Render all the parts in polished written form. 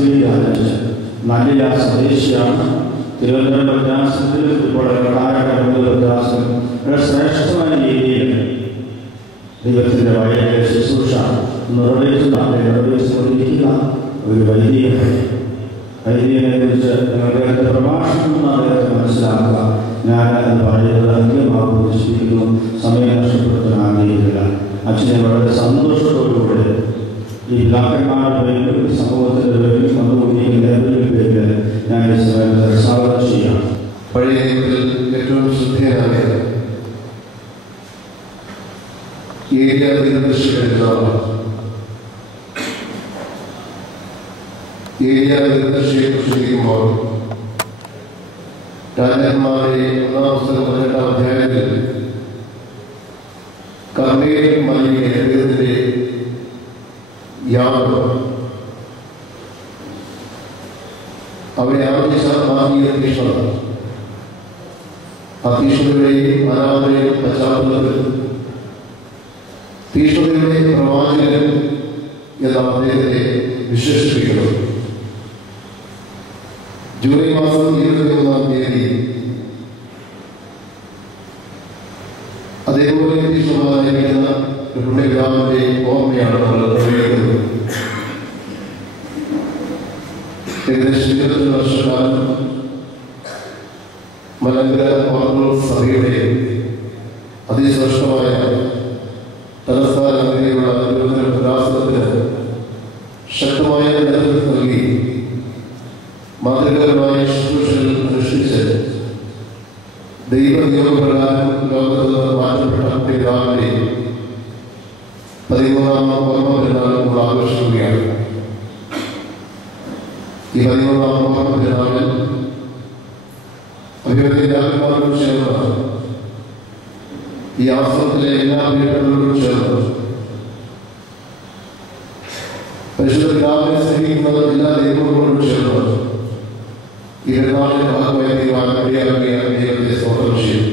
ബസീലിയ നല്ല സ്വദേശിയാണ്. തിരുവനന്തപുരം ഭദ്രാസനത്തിൽ ഇപ്പോൾ ഭദ്രാസനം ശ്രേഷ്ഠമായ രീതിയിൽ ദൈവത്തിൻ്റെ വഴിയിലെ ശുശ്രൂഷ നിർവഹിച്ചുകൊണ്ടിരിക്കുന്ന ഒരു വൈദികനെ കുറിച്ച് നിങ്ങളുടെ പ്രഭാഷണം അദ്ദേഹത്തെ മനസ്സിലാക്കുക. ഞാൻ അത് പറയുന്നത് അന്ത്യമാകും ഉദ്ദേശിക്കുന്നു. സമയം നഷ്ടപ്പെടുത്താൻ ആഗ്രഹിക്കില്ല. അച്ഛനെ വളരെ സന്തോഷത്തോടുകൂടെ ഈ പിതാക്കന്മാരുടെ പേരിൽ സമൂഹത്തിൻ്റെ പേരിൽ വന്നുകൊണ്ടിരിക്കുന്ന പേരിൽ ഞാൻ ഈ സമയത്ത് സ്വാഗതം ചെയ്യാം. പഴയ നിയമത്തിൽ ഏറ്റവും ശ്രദ്ധേയനായ ഏരിയ ദീർഘദർശികളാണ്. ഏരിയ ദീർഘദർശിയെക്കുറിച്ച് ചിന്തിക്കുമ്പോൾ രാജാക്കന്മാരുടെ 1-ാം പുസ്തകം 18-ാം അധ്യായത്തിൽ കർമ്മേൽ മലയിലെ ദൈവത്തിൻ്റെ യാഗം അവിടെ ആവശ്യ ആത്മീയ തീഷ്ണത, ആ തീഷ്ണതയുടെയും ആരാധനയും പശ്ചാത്തലത്തിൽ തീഷ്ണതയുടെ പ്രവാചകൻ എന്ന അദ്ദേഹത്തെ വിശേഷിപ്പിക്കുന്നത്. ജൂലൈ മാസം 23-ാം തീയതി അതേപോലെ തീഷ്ണമായിരിക്കുന്ന ഒരു പുണ്യപിതാവിന്റെ ഓർമ്മയാണ് നമ്മൾ നിർവഹിക്കുന്നത്. ഏകദേശം 20 വർഷക്കാലം മലങ്കര ഓർത്തഡോക്സ് സഭയുടെ അതിശ്രേഷ്ഠമായ തലസ്ഥാന നഗരിയിലുള്ള തിരുവനന്തപുരം ഭദ്രാസനത്തിന് ശക്തമായ നേതൃത്വം നൽകി മാതൃകപരമായ ശുശ്രൂഷകൾ അനുഷ്ഠിച്ച് ദൈവനിയമപ്രകാരം ലോകത്ത് നിന്ന് മാറ്റപ്പെട്ട പിതാവിന്റെ 13-ാം ഓർമ്മ പെരുന്നാൾ നമ്മൾ ആഘോഷിക്കുകയാണ്. ഈ 13-ാം ഓർമ്മ പെരുന്നാളിൽ അഭിവൃദ്ധിമാരോടും ചേർന്ന് ഈ ആശ്രമത്തിലെ എല്ലാ വീടുകളോടും ചേർന്ന് പരിശുദ്ധ പിതാവിനെ സ്നേഹിക്കുന്ന എല്ലാ ദൈവങ്ങളോടും ചേർന്ന് ഈ പെരുന്നാളിന്റെ ഭാഗമായി ദൈവത്തെ സ്തോത്രം ചെയ്യും.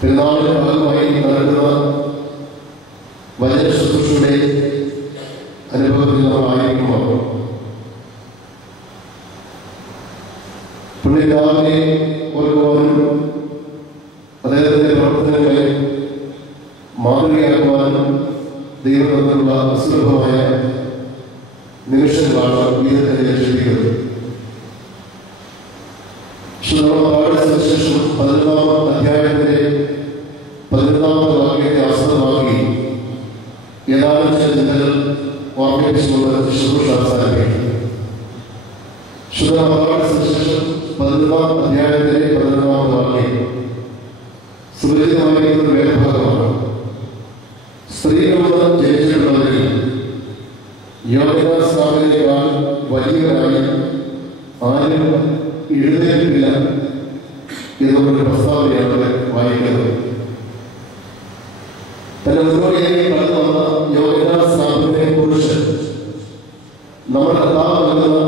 പെരുന്നാളിന്റെ ഭാഗമായി നടക്കുന്ന വചന ശുശ്രൂഷയുടെ അനുഭവത്തിൽ നമ്മളായിരിക്കുമ്പോൾ പുണ്യപിതാവിനെ ഓർക്കുവാനും അദ്ദേഹത്തിന്റെ പ്രവർത്തനങ്ങളെ മാതൃകയാക്കുവാനും ദൈവം തമ്മിലുള്ള അസുലഭമായ നിമിഷങ്ങളാണ് ഗീതത്തെ ലക്ഷ്യമിക്കുന്നത്. സുവിശേഷം 11-ാം അധ്യായത്തിന്റെ 11-ാമത്തെ വാക്യത്തെ ആസ്പദമാക്കി ഏതാനും ചില ചിന്തകൾ ഓർമ്മിപ്പിച്ചുകൊണ്ട് ശുശ്രൂഷ അവസാനിപ്പിക്കും. സുവിശേഷം 11-ാം അധ്യായത്തിലെ 11-ാമത്തെ വാക്യം സുപരിചിതമായിരിക്കുന്ന വേദഭാഗമാണ്. സ്ത്രീകളോട് ജനിച്ചിട്ടുള്ളവരിൽ യോഗ്യതാ സ്ഥാപനയേക്കാൾ വലിയവരായി ആരും എഴുന്നേൽക്കില്ല എന്നുള്ളൊരു പ്രസ്താവനയാണ് വായിക്കുന്നത്. തന്റെ മുന്നോടിയായി കടന്നു വന്ന യോഗ്യതാ സ്ഥാപനത്തെ കുറിച്ച് നമ്മൾ കർത്താവ് നൽകുന്ന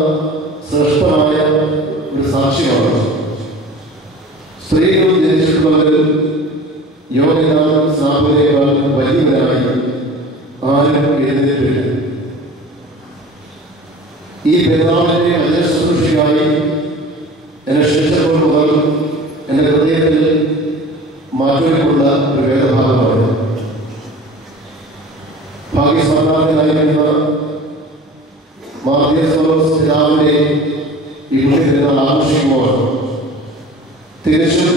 ശ്രേഷ്ഠമായ ഒരു സാക്ഷ്യമാണ്. സ്ത്രീകൾ ജനിച്ചിട്ടുള്ളവരിൽ യോഗ്യതാ സ്ഥാപനയേക്കാൾ വലിയവരായി ആരും എഴുന്നേൽക്കില്ല. ഈ പെരുന്നാളിന്റെ വചന ശുശ്രൂഷയ്ക്കായി എന്നെ ക്ഷണിച്ചപ്പോൾ മുതൽ എൻ്റെ ഹൃദയത്തിൽ മാറ്റൊരുക്കുള്ള ഒരു വേദഭാഗമാണ്. ഭാഗ്യസമ്രാജനായിരുന്ന മാർത്തിയസ് പിതാവിന്റെ ഈ പുണ്യപെരുന്നാൾ ആഘോഷിക്കുമ്പോൾ തികച്ചും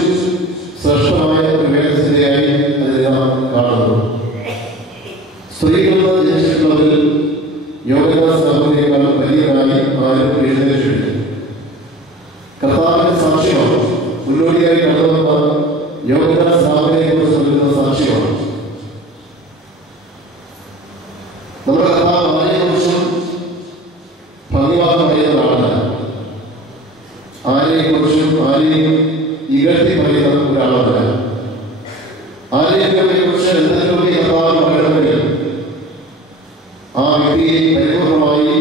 ശ്രേഷ്ഠമായ ഒരു വേദചിന്തയായി അതിനെ നാം കാണുന്നു. സ്ത്രീകൾ ജനിച്ചിട്ടുള്ളതിൽ യോഗ്യതാ സ്ഥാപനയേക്കാൾ വലിയവരായി ആരും എഴുന്നേറ്റിട്ടില്ല. കർത്താവിന്റെ സാക്ഷ്യമാണ്. മുന്നോടിയായി കടന്നുവന്ന യോഗ്യതാ സ്ഥാപനയെക്കുറിച്ച് നൽകുന്ന സാക്ഷ്യമാണ്. നമ്മുടെ കർത്താവ് ആരെക്കുറിച്ചും ഭംഗിവാദം പറയുന്നതാണ്. ആരെക്കുറിച്ചും ആരെയും ഇകഴ്ത്തി പറയുന്ന ഒരാളല്ല. ആരെയൊക്കെ കുറിച്ച് എന്തെങ്കിലുമൊക്കെ കർത്താവ് പറയണമെങ്കിൽ ആ വ്യക്തിയെ പരിപൂർണമായി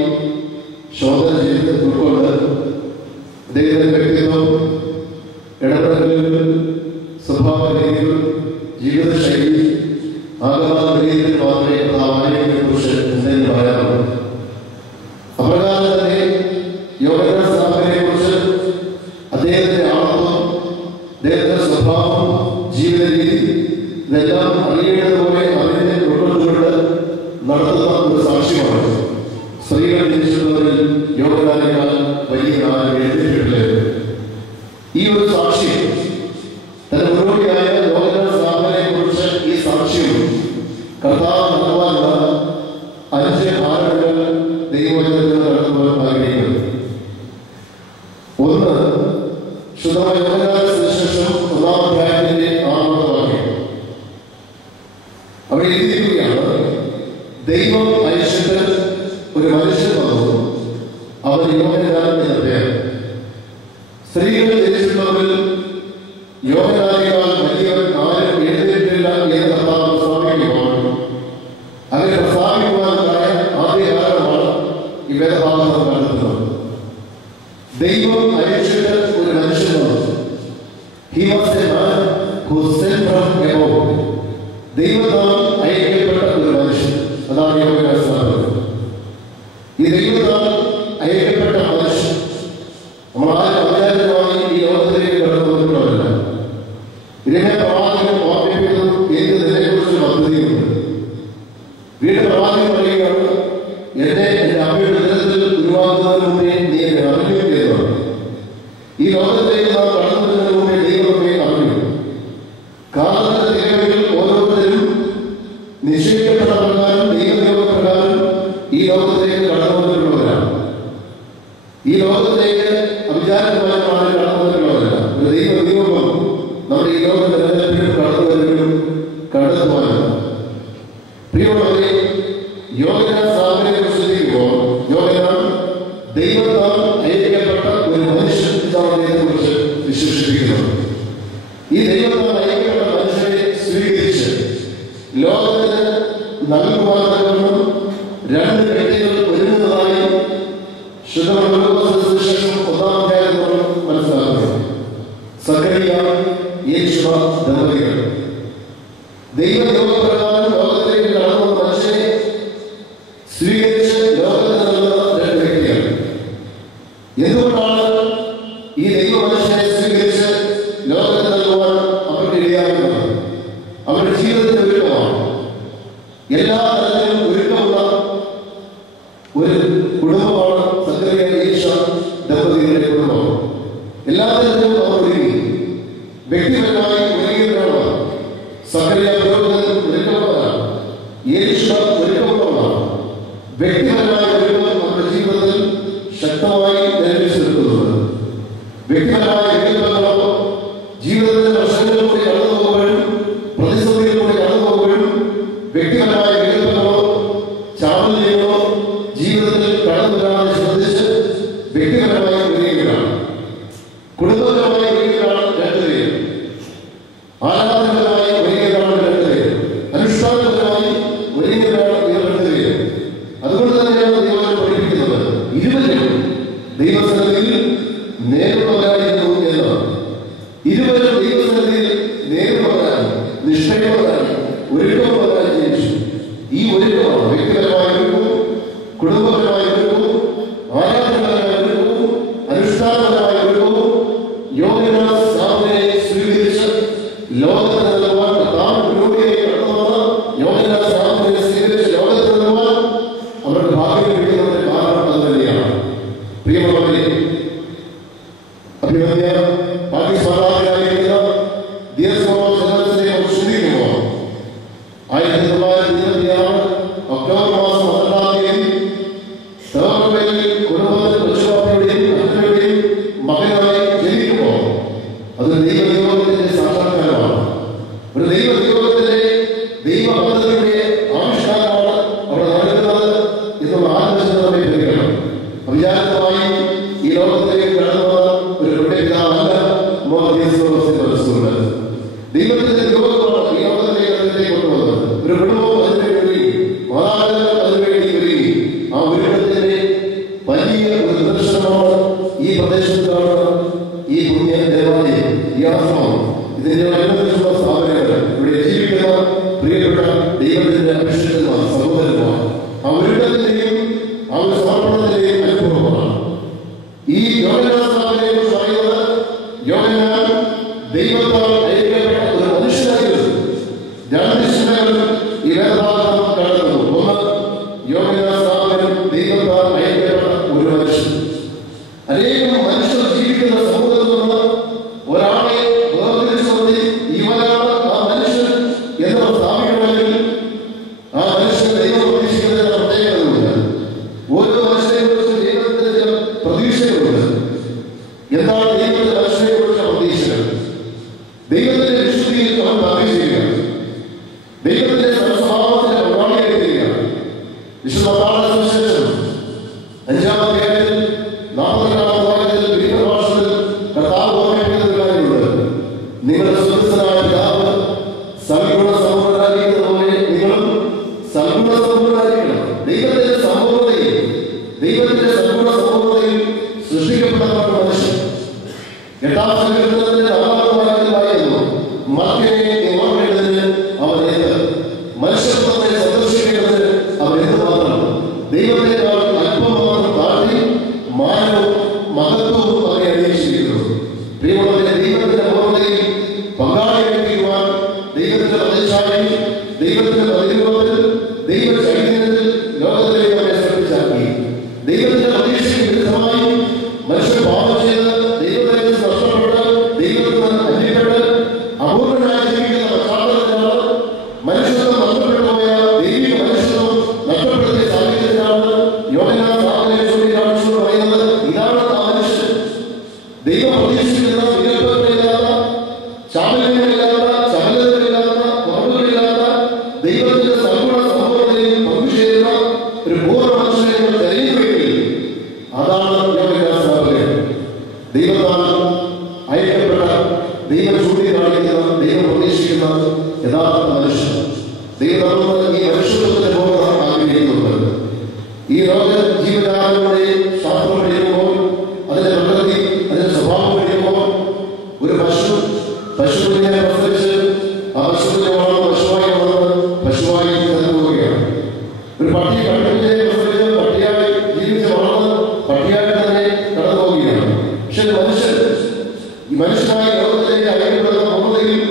ശോധന ചെയ്ത് ഉൾക്കൊണ്ട് അദ്ദേഹത്തിന്റെ വ്യക്തിത്വം, ഇടപെടലുകൾ, സ്വഭാവ രീതികൾ, ജീവിതശൈലി, ആഗമന രീതിയിൽ മാത്രമേ കർത്താവിനെ കുറിച്ച് എന്തെങ്കിലും പറയാറുള്ളൂ. ജീവിത രീതി ഇതെല്ലാം അറിയേണ്ടതുപോലെ അതിനെ ഉൾക്കൊണ്ടുകൊണ്ട് നടത്തുന്ന ഒരു സാക്ഷ്യമാണ്. സ്ത്രീകൾ ജനിച്ചിട്ടുള്ളവരിൽ യോഗ്യനായേക്കാൾ വലിയ ആരും എഴുതിയിട്ടില്ല. ഈ ഒരു സാക്ഷ്യം തന്റെ മുന്നോടിയായ യോഗ്യനാ സ്ഥാപനയെ കുറിച്ച് ഈ സാക്ഷ്യം കർത്താവ് നൽകുവാനുള്ള 5 ഭാരങ്ങൾ ദൈവവചനത്തിൽ നടത്തുവാൻ ആഗ്രഹിക്കുന്നത്. 1. ശുദ്ധമായ യോഗ്യനായ സുവിശേഷം 1-ാം അധ്യായത്തിന്റെ 6-ാമത്തെ വാക്യം. അവിടെ എഴുതിയിരിക്കുകയാണ്, ദൈവം അയച്ചിട്ട് ഒരു മനുഷ്യൻ വന്നു, അവൻ യോഹന്നാൻ എന്ന പേർ. സ്ത്രീകൾ ജനിച്ചിട്ടുള്ളവരിൽ യോഹന്നാനേക്കാൾ വലിയവൻ ആരും എഴുതിയിട്ടില്ല എന്ന് കർത്താവ് പ്രസ്താവിക്കുമ്പോൾ അങ്ങനെ പ്രസ്താവിക്കുവാനായ ആദ്യ കാരണമാണ് ഈ വേദഭാഗത്ത് കണ്ടെത്തുന്നത്. ദൈവം അയച്ചിട്ട് ഒരു മനുഷ്യൻ വന്നു. He was a man who sent from above. ദൈവത്താൽ അയക്കപ്പെട്ട ഒരു മനുഷ്യൻ, അതാണ് യോഹന്നാൻ സ്ഥാപനം. ഈ ദൈവത്താൽ അയക്കപ്പെട്ട മനുഷ്യൻ നമ്മൾ ആരും അധികാരമായി ഈ ലോകത്തിലേക്ക് കടന്നു വന്നിട്ടുള്ളവരല്ല. ഇതിനെ പ്രവാചകൻ ഓർമ്മിപ്പിക്കുന്നു, എനിക്ക് ഇതിനെക്കുറിച്ച് പദ്ധതിയുണ്ട്. വീണ്ടും പ്രവാചകൻ പറയുകയാണ്, എന്നെ എന്റെ അമ്മയുടെ ഉദരത്തിൽ ഉരുവാക്കുന്നതിന് മുമ്പേ നീ എന്നെ അറിഞ്ഞു എന്നതാണ്. ഈ ലോകത്തിലേക്ക് നാം കടന്നു വരുന്നതിന് മുമ്പേ ദൈവത്തെ അറിഞ്ഞു. കാലത്തിന്റെ തികവുകൾ ഓരോരുത്തരും നിശ്ചയിക്കപ്പെട്ട പ്രകാരം ദൈവനിയോഗപ്രകാരം ഈ ലോകത്തിലേക്ക് കടന്നു വന്നിട്ടുള്ളവരാണ്. ഈ ലോകത്തിലേക്ക് അവിചാരിതമായാണ് കടന്നു വന്നിട്ടുള്ളവരല്ല. ഒരു ദൈവനിയോഗം നമ്മുടെ ഈ ലോക നിലനിൽപ്പിനും കടന്നു വരുന്നതിനും കടന്നുപോകാനാണ്. പ്രിയമുള്ളവരെ, യോഹന്നാൻ സ്ഥാപനത്തെ കുറിച്ച് ചിന്തിക്കുമ്പോൾ യോഹന്നാൻ ദൈവത്താൽ അയക്കപ്പെട്ട ഒരു മനുഷ്യൻ എന്നതിനെ കുറിച്ച് വിശേഷിപ്പിക്കുന്നത്. ഈ ദൈവത്താൽ അയക്കപ്പെട്ട മനുഷ്യനെ സ്വീകരിച്ച് ലോകത്തിന് നൽകുവാനും 2 വ്യക്തികൾ ഒരുങ്ങുന്നതായി ശുദ്ധമായ സുവിശേഷം 1-ാം അധ്യായത്തിൽ മനസ്സിലാക്കുന്നു. സഖറിയ, യേശുവ ദമ്പതികൾ ദൈവനിയോഗപ്രകാരം ലോകത്തിലേക്ക് കടന്നു വന്ന മനുഷ്യനെ സ്വീകരിച്ച് ലോകത്തിന് നൽകുന്ന 2 വ്യക്തികൾ. എന്തുകൊണ്ടാണ് ഈ ദൈവ മനുഷ്യനെ സ്വീകരിച്ച് ലോകത്തിന് നൽകുവാൻ അവർക്ക് ഇടയാകുന്നത്? അവരുടെ ജീവിതത്തിന് ഒരുക്കമാണ്. എല്ലാ തരത്തിലും ഒരുക്കമുള്ള ഒരു കുടുംബമാണ് സഖറിയ, യേശുവ ദമ്പതികളുടെ കുടുംബം. എല്ലാ തരത്തിലും അവർ ഒരുങ്ങി. വ്യക്തിപരമായി ഒരുങ്ങിയവരാണ്. സഖറിയ പുരോഹിതൻ ഒരുക്കമുള്ളവരാണ്. യേശുവ ഒരുക്കമുള്ളവരാണ്. വ്യക്തിപരമായ ഒരുക്കം നമ്മുടെ ജീവിതത്തിൽ ശക്തമായി നിർമ്മിച്ചെടുക്കുന്നത്. വ്യക്തിപരമായ വ്യക്തിത്വങ്ങളോ ജീവിതത്തിന്റെ പ്രശ്നങ്ങളിലൂടെ കടന്നു പോകുമ്പോഴും പ്രതിസന്ധികളിലൂടെ കടന്നു പോകുമ്പോഴും വ്യക്തിപരമായ വ്യക്തിത്വങ്ങളോ ചാപല്യങ്ങളോ ജീവിതത്തിൽ കടന്നു വരാതെ ശ്രദ്ധിച്ച് വ്യക്തിപരമായി ഒരുങ്ങുകയാണ്. കുടുംബപരമായി ഒരുങ്ങുകയാണ് 2 പേര്. ആരാധനപരമായി ഒരുങ്ങുകയാണ് 2 പേര്. അനുഷ്ഠാനപരമായി ഒരുങ്ങുകയാണ് 2 പേര്. അതുകൊണ്ട് തന്നെയാണ് ദൈവം പഠിപ്പിക്കുന്നത്, ഇരുവരും ദൈവസന്നിധിയിൽ നേരുള്ളവരായിരുന്നു എന്നാണ്. ഇരുവരും ദൈവസന്നിധിയിൽ നേരുള്ളവരായി, നിഷ്ഠയുള്ളവരായി, ഒരുക്കമുള്ളവരായി ജനിച്ചു. ഈ ഒരുക്കമാണ് വ്യക്തിപരമായ ഒരുക്കവും കുടുംബപരമായ ഒരുക്കവും ആരാധനപരമായ ഒരുക്കവും അനുഷ്ഠാനപരമായ ഒരുക്കവും യോഹന്നാൻ സ്ഥാപനയെ സ്വീകരിച്ച് ലോകത്തിന് നൽകുവാൻ താൻ മുന്നോടിയായി കടന്നു വന്ന യോഹന്നാൻ സ്ഥാപനയെ സ്വീകരിച്ച് ലോകത്തിന് നൽകുവാൻ അവർക്ക് ഭാഗ്യം ലഭിക്കുന്നതിന് കാരണം അത് തന്നെയാണ്. പ്രിയമുള്ളവരെ, അഭിമന്യ പാകിസ്ഥാനായിരിക്കുന്ന ചിന്തിക്കുമ്പോൾ 1926 ഒക്ടോബർ മാസം 12-ാം തീയതി കുടുംബത്തിൽ കൊച്ചുപാപ്പയുടെയും അച്ഛനുടെയും മകനായി ജനിക്കുമ്പോൾ അത് ദൈവനിയോഗത്തിന്റെ സാക്ഷാത്കാരമാണ്. ഒരു ദൈവനിയോഗത്തിന്റെ ദൈവപദ്ധതിയുടെ ആവിഷ്കാരമാണ് അവിടെ നടക്കുന്നത് എന്നുള്ള ആലോചന നമ്മെ ധരിക്കണം. അവിചാരിതമായി ഈ ലോകത്തിലേക്ക് കടന്നു വന്ന ഒരു പിതാവല്ല ദൈവത്തിന്റെ നിയോഗമാണ് ഈ ലോകത്തിലേക്ക് അതിലേക്ക് കൊണ്ടുവന്നത്. ഒരു കുടുംബവും അതിനുവേണ്ടി, മാതാപിതാക്കൾ അതിനുവേണ്ടി ഒരുങ്ങി. ആ ഒരുക്കത്തിന്റെ വലിയ ഒരു നിദർശനമാണ് ഈ പ്രദേശത്ത് കാണുന്ന ഈ പുണ്യ ദേവാലയം, ഈ ആശ്രമം. ഇതിന്റെ അനുബന്ധിച്ചുള്ള സ്ഥാപനങ്ങൾ, ഇവിടെ ജീവിക്കുന്ന പ്രിയപ്പെട്ട ദൈവത്തിന്റെ അഭിഷേകന്മാർ, സഹോദരന്മാർ, ആ ഒരുക്കത്തിന്റെയും ആ ഒരു സമർപ്പണത്തിന്റെയും അനുഭവമാണ്. ഈ യോഹന്നാൻ സ്ഥാപനയെ കുറിച്ച് പറയുന്നത് യോഹന്നാൻ ദൈവത്താൽ അയക്കപ്പെട്ട ഒരു മനുഷ്യനായി ഈ വേദഭാഗം കണ്ടെത്തുന്നു. ഒന്ന്, യോഗ്യതാ സ്ഥാപനം ദൈവത്താൽ അയക്കപ്പെട്ട ഒരു മനുഷ്യൻ. അനേകം മനുഷ്യർ ജീവിക്കുന്ന സമൂഹത്തിൽ നിന്ന് ഒരാളെ വേർതിരിച്ചു നിർത്തി ഇവനാണ് ആ മനുഷ്യൻ എന്ന് സ്ഥാപിക്കണമെങ്കിൽ ആ മനുഷ്യൻ ദൈവം പ്രതീക്ഷിക്കുന്നതിന് പ്രത്യേകതകളുണ്ട്. ഓരോ മനുഷ്യനെ കുറിച്ച് ദൈവത്തിന് ചില പ്രതീക്ഷകളുണ്ട്. എന്താണ് ദൈവത്തിന്റെ മനുഷ്യനെ കുറിച്ചുള്ള പ്രതീക്ഷകൾ? ദൈവത്തിന്റെ വിശുദ്ധിയിൽ അവൻ താമസിക്കുക, ദൈവത്തിന്റെ സ്വഭാവത്തിന്റെ പ്രമാണിയായി തീരുക. വിശുദ്ധ മത്തായിയുടെ സുവിശേഷം 5-ാം അധ്യായത്തിൽ 42-ാം വാക്യത്തിൽ ദൈവഭാഷത്തിൽ കർത്താവ് ഓർമ്മിപ്പിക്കുന്ന ഒരു കാര്യമുണ്ട്. നിങ്ങളുടെ സ്വന്തനായ പിതാവ് സൽഗുണസമ്പന്നനായിരിക്കുന്നത് പോലെ നിങ്ങളും സൽഗുണസമ്പന്നനായിരിക്കണം. ദൈവത്തിന്റെ സമ്പൂർണ്ണതയിൽ, ദൈവത്തിന്റെ സൽഗുണസമ്പൂർണ്ണതയിൽ സൃഷ്ടിക്കപ്പെട്ടവരുടെ മനുഷ്യൻ. 8-ാം സങ്കീർത്തനത്തിന്റെ 4-ാം വാക്യത്തിൽ വായിക്കുന്നു, മർത്യനെ ഓർമ്മയിടുന്നതിന് അവൻ എന്ത്, മനുഷ്യത്വത്തെ സന്ദർശിക്കേണ്ടതിന് അവൻ എന്തുമാത്രം, ദൈവത്തെക്കാൾ അല്പം മാത്രം താഴ്ത്തി മാനവും മഹത്വവും അവനെ അന്വേഷിക്കുന്നു. പ്രിയമുള്ളവരെ, ദൈവത്തിന്റെ പൂർണ്ണതയിൽ പങ്കാളിയായിരിക്കുവാൻ ദൈവത്തിന്റെ പ്രതിഷ്ഠയിൽ, ദൈവത്തിന്റെ പ്രതിരൂപത്തിൽ, ദൈവ ചൈതന്യത്തിൽ ലോകത്തിലെ അവനെ ശ്രദ്ധിച്ചാക്കി. ദൈവത്തിന്റെ പ്രതീക്ഷയ്ക്ക് വിരുദ്ധമായി മനുഷ്യൻ പാപം ചെയ്ത് ദൈവത്തെ നഷ്ടപ്പെട്ട് ദൈവത്തിൽ നിന്ന് അന്യപ്പെട്ട് അപൂർണനായി ജീവിക്കുന്ന പശ്ചാത്തലത്തിലാണ്, മനുഷ്യത്വം നഷ്ടപ്പെട്ടുപോയ ദൈവിക മനുഷ്യത്വം നഷ്ടപ്പെടുത്തിയ സാഹചര്യത്തിലാണ് യോഹന്നാൻ സാധനയെ ചൂണ്ടിക്കാണിച്ചു പറയുന്നത്. ഇതാണ് ആ മനുഷ്യൻ. ദൈവം പ്രതീക്ഷിക്കുന്ന വികല്പങ്ങളില്ലാത്ത, ചാമല്യങ്ങളില്ലാത്ത, ചപലതകളില്ലാത്ത, കുറവുകളില്ലാത്ത ദൈവത്തിന്റെ സൽഗുണ സമ്പൂർണ്ണതയിൽ പങ്കുചേരുന്ന ഒരു പൂർണ്ണ മനുഷ്യനെ നമ്മൾ തെരയുന്നുവെങ്കിൽ അതാണ് യോഹന്നാൻ സ്ഥാപകൻ. ദൈവത്താൽ അയക്കപ്പെട്ട, ദൈവം ചൂണ്ടിക്കാണിക്കുന്ന, ദൈവം പ്രതീക്ഷിക്കുന്ന യഥാർത്ഥ മനുഷ്യൻ. ദൈവം ഈ മനുഷ്യത്വത്തിന്റെ പൂർണ്ണത ആഗ്രഹിക്കുന്നുണ്ട്. ഈ ലോക ജീവജാലങ്ങളുടെ ശാസ്ത്രം പഠിക്കുമ്പോൾ, അതിന്റെ പ്രകൃതി, അതിന്റെ സ്വഭാവം പഠിക്കുമ്പോൾ, ഒരു പശുവിനെ പ്രസവിച്ച് ആ പശുവിനെ വളർന്ന് പശുവായി വളർന്ന് പശുവായി പോവുകയാണ്. ഒരു പട്ടി കണ്ടുപിടിയെ പ്രസവിച്ച് പട്ടിയായി ജീവിച്ച് വളർന്ന് പട്ടിയായി തന്നെ കടന്നു പോവുകയാണ്. പക്ഷെ ഈ മനുഷ്യനായി ലോകത്തിലേക്ക് അയക്കപ്പെടുന്ന പൂർണ്ണതയിൽ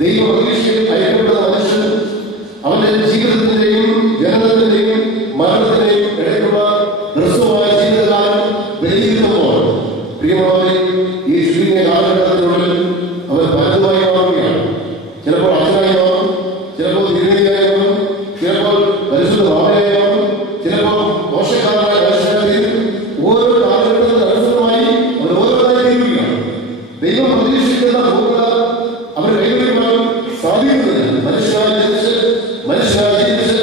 ദൈവ പ്രതീക്ഷയിൽ അയക്കപ്പെടുന്ന മനുഷ്യൻ അവന്റെ ജീവിതത്തിന്റെയും ജനനത്തിന്റെയും മരണത്തിന്റെയും ഇടയ്ക്കുള്ള ഹ്രസ്വമായ ജീവിതകാലം വിലയിരുത്തുമ്പോൾ, പ്രിയമുള്ളവരെ, ഈ ചുരുങ്ങിയ കാലഘട്ടത്തിനുള്ളിൽ അവൻ പലതുമായി മാറുകയാണ്. ചിലപ്പോൾ അച്ഛനായി മാറും, ചിലപ്പോൾ തിരുമേനിയായി മാറും, ചിലപ്പോൾ പരിശുദ്ധ ഭാവനയായി മാറും, ചിലപ്പോൾ മോശക്കാരനായ മനുഷ്യനായി. ഓരോ കാലഘട്ടത്തിന് അനുസൃതമായി അവൻ ഓരോന്നായി തീരുകയാണ്. ദൈവം പ്രതീക്ഷിക്കുന്ന പൂർണ്ണത അവൻ കൈവരിക്കുവാൻ സാധിക്കുന്നില്ല. മനുഷ്യനായി ജനിച്ച്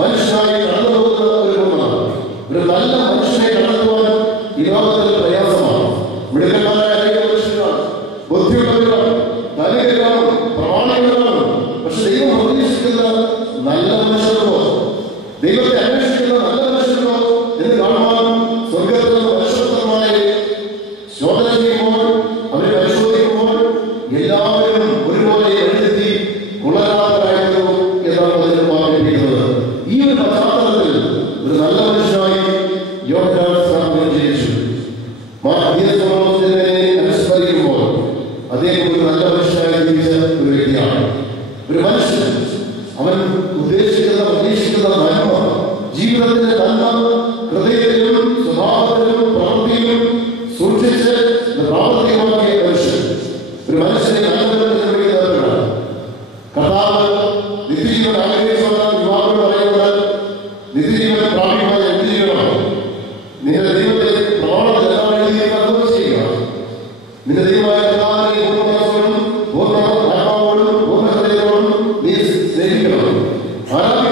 മനുഷ്യനായി കടന്നു പോകുന്ന ഒരു പൂർണ്ണത, ഒരു നല്ല മനുഷ്യനെ കണ്ടെത്തുവാൻ ഈ ലോകത്തിൽ പ്രയാസമാണ്. മിടുക്കന്മാരായ മനുഷ്യരാണ്, ബുദ്ധിയുള്ളവരാണ്, ധനികരാണ്, പ്രമാണികളാണ്. പക്ഷെ ദൈവം പ്രതീക്ഷിക്കുന്ന നല്ല മനുഷ്യർക്കോ, ദൈവത്തെ അന്വേഷിക്കുന്ന നല്ല മനുഷ്യർക്കോ എന്ന് കാണുവാൻ സ്വർഗത്തിൽ നിന്ന് മനുഷ്യത്വമായി ശോധന ചെയ്യുമ്പോൾ, അവരെ പരിശോധിക്കുമ്പോൾ എല്ലാവരും ഒരുപോലെ എഴുതി ഗുണരാതരായിരുന്നു എന്നാണ് അതിന് മാറിയിരിക്കുന്നത്. ഈ ഒരു പശ്ചാത്തലത്തിൽ ഒരു നല്ല മനുഷ്യനായി യോഹന്നാൻ സ്ഥാപനം ജയിച്ചു. അനുസ്മരിക്കുമ്പോൾ അദ്ദേഹം ഒരു നല്ല മനുഷ്യനായി ജീവിച്ച ഒരു വ്യക്തിയാണ്. ഒരു മനുഷ്യൻ അവൻ ഉദ്ദേശിക്കുന്ന പ്രതീക്ഷിക്കുന്ന നന്മ, ജീവിതത്തിന്റെ നന്മ ഹൃദയത്തിലും സ്വഭാവത്തിലും പ്രവൃത്തിയിലും സൂക്ഷിച്ച് പ്രാവർത്തികമാക്കിയ മനുഷ്യൻ. ഒരു മനുഷ്യനെ നല്ലവരാണ്. കർത്താവ് നിത്യജീവൻ ആഗ്രഹിച്ചുകൊണ്ടാണ് യുവാക്കൾ പറയുന്നത്, നിത്യജീവൻ പ്രാപിക്കുവാൻ എന്ത് ചെയ്യണം? നിന്റെ ദൈവത്തെ പ്രമാണത്തിൽ എന്താണ് എഴുതിയെന്ന് അത് ചെയ്യുക. നിന്റെ ദൈവമായ കർത്താവിനെ പൂർണ്ണ മനസ്സോടും പൂർണ്ണ ആത്മാവോടും പൂർണ്ണ ഹൃദയത്തോടും നീ സ്നേഹിക്കണം, ആരാധിക്കണം.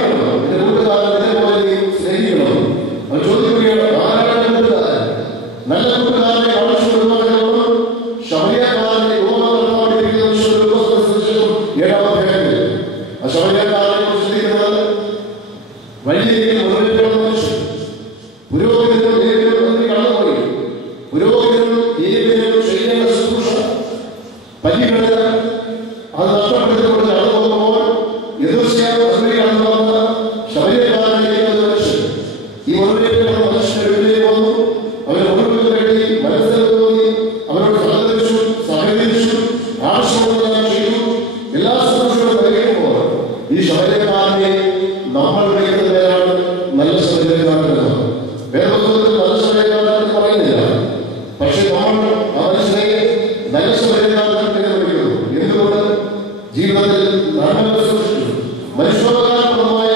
നന്മകൾ സൂക്ഷിച്ചു. മനുഷ്യോപകാരപ്രദമായ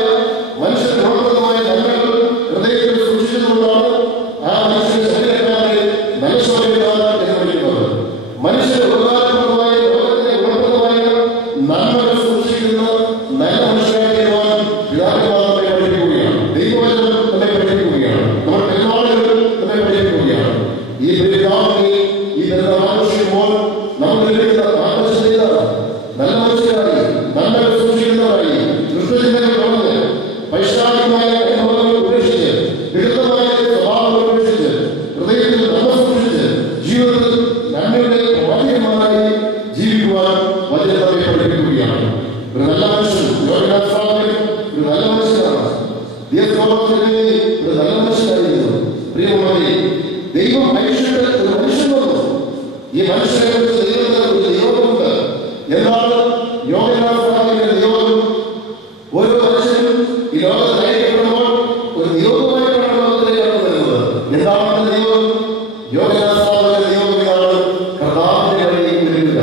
മനുഷ്യ ഗുണപ്രദമായ നന്മകൾ ഹൃദയത്തിൽ സൂക്ഷിച്ചതുകൊണ്ടാണ് ആ മനുഷ്യന്റെ ശരീരക്കാരെ നല്ല ശോഭക്കാരൻ എന്ന് വിളിക്കുന്നത്. മനുഷ്യന്റെ ഉപകാരപ്രദമായ ലോകത്തിന്റെ ഗുണപ്രദമായ നന്മകൾ സൂക്ഷിക്കുന്ന നല്ല മനുഷ്യരായി തീരുവാൻ പിതാക്കന്മാർ നമ്മെ പഠിപ്പിക്കുകയാണ്. ദൈവവചനം നമ്മെ പഠിപ്പിക്കുകയാണ്. നമ്മുടെ പെരുമാറുകൾ നമ്മെ പഠിപ്പിക്കുകയാണ്. ഈ പെരുമാറിനെ ഈ പെരുന്നാൾ ആഘോഷിക്കുമ്പോൾ നമ്മൾ ആഘോഷിച്ച നല്ല മനുഷ്യരായി നന്മകൾ സൂക്ഷിക്കുന്നവരായി ദുഷ്ടചിന്തകൾ കളഞ്ഞ് പൈശാചികമായ അനുഭവങ്ങൾ ഉപേക്ഷിച്ച് വികൃതമായ സ്വഭാവങ്ങൾ ഉപേക്ഷിച്ച് ഹൃദയത്തിൽ നന്മ സൂക്ഷിച്ച് ജീവിതത്തിൽ നന്മയുടെ വാചകന്മാരായി ജീവിക്കുവാൻ വചനം നമ്മെ പഠിപ്പിക്കുകയാണ്. ഒരു നല്ല മനുഷ്യൻ ഒരു നല്ല മനുഷ്യനാണ്. ഒരു നല്ല മനുഷ്യനായിരുന്നു. പ്രിയമുള്ളവരെ, ദൈവം മനുഷ്യന്റെ ഒരു മനുഷ്യൻ വന്നു. ഈ മനുഷ്യനെ കുറിച്ച് ദൈവത്തിന് ഒരു നിയോഗമുണ്ട്. എന്താണ് യോഗനാഥന്റെ നിയോഗം? ഓരോ മനുഷ്യനും ഈ ലോകത്തിൽ അയക്കപ്പെടുമ്പോൾ ഒരു നിയോഗമായിട്ടാണ് ലോകത്തിലേക്ക് കടന്നു വരുന്നത്. എന്താണ് നിയോഗം? യോഗനാഥന്റെ നിയോഗം ഇതാണ്: കർത്താവിന്റെ വഴി ഒഴുകുക.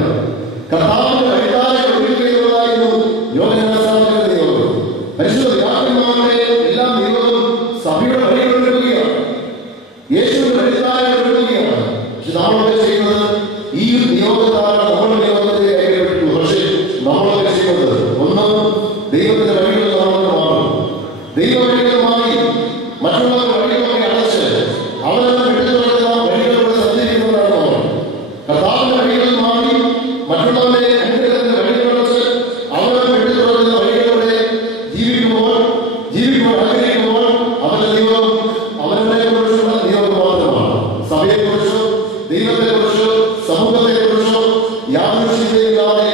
കർത്താവിന്റെ വഴിതാരെ ഒഴുകുക എന്നതായിരുന്നു യോഗനാഥന്റെ നിയോഗം. പരിശുദ്ധ പിതാക്കന്മാരുടെ എല്ലാം നിയോഗം സഭയുടെ വഴികൾ ഒഴുകുകയാണ്. യേശുവിന്റെ വഴിതാരെ ഒഴുകുകയാണ്. പക്ഷെ നമ്മളൊക്കെ ചെയ്യുന്നത് ഈ നിയോഗത്താണ് നമ്മുടെ നിയോഗത്തെ കൈകപ്പെട്ടു. പക്ഷേ നമ്മളൊക്കെ ചെയ്യുന്നത് ഒന്ന്, ദൈവത്തിന്റെ വഴികൾ നമ്മൾ മാറും. ദൈവ വഴികൾ മാറി മറ്റുള്ളവരുടെ വഴികളൊക്കെ അടച്ച് അവരെല്ലാം വിട്ടുതുറക്കുന്ന വഴികളിലൂടെ സഞ്ചരിക്കുന്നവരാണ് നമ്മൾ. കർത്താവിന്റെ വഴികൾ മാറി മറ്റുള്ളവരെ അനുഗ്രഹത്തിന്റെ വഴികളടച്ച് അവരെല്ലാം വിട്ടുതുറക്കുന്ന വഴികളിലൂടെ ജീവിക്കുമ്പോൾ ആഗ്രഹിക്കുമ്പോൾ അവരുടെ നിയോഗം അവരുടെ കുറിച്ചുള്ള നിയോഗം മാത്രമാണ്. സഭയെക്കുറിച്ചോ ദൈവത്തെക്കുറിച്ചോ സമൂഹത്തെക്കുറിച്ചോ യാതൊരു ചിന്തയില്ലാതെ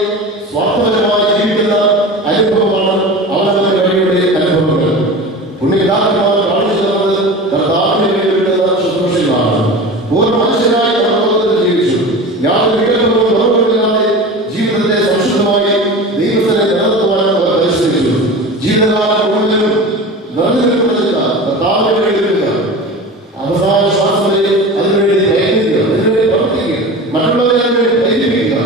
സ്വാർത്ഥപരമായി ജീവിക്കുന്ന അനുഭവമാണ് അവരുടെ വഴിയുടെ അനുഭവങ്ങൾ. പുണ്യപിതാക്കന്മാർ കാണിച്ചു തന്നത് കർത്താവിനെ വേണ്ടിയുള്ള ശുശ്രൂഷകളാണ്. പൂർണ്ണ മനുഷ്യരായി അവർ ലോകത്തിൽ ജീവിച്ചു. യാതൊരു വികല്പവും കുറവുമില്ലാതെ ജീവിതത്തെ സംശുദ്ധമായി ദൈവത്തിനെ നിലനിർത്തുവാൻ അവർ പരിശ്രമിച്ചു. ജീവിതകാലം മുഴുവനും നിലനിൽക്കുന്ന കർത്താവിനെ വേണ്ടിയില്ല. അവസാന ശ്വാസം വരെ അതിനുവേണ്ടി പ്രയത്നിക്കുക, അതിനുവേണ്ടി പ്രവർത്തിക്കുക, മറ്റുള്ളവരെ അതിനുവേണ്ടി പ്രേരിപ്പിക്കുക.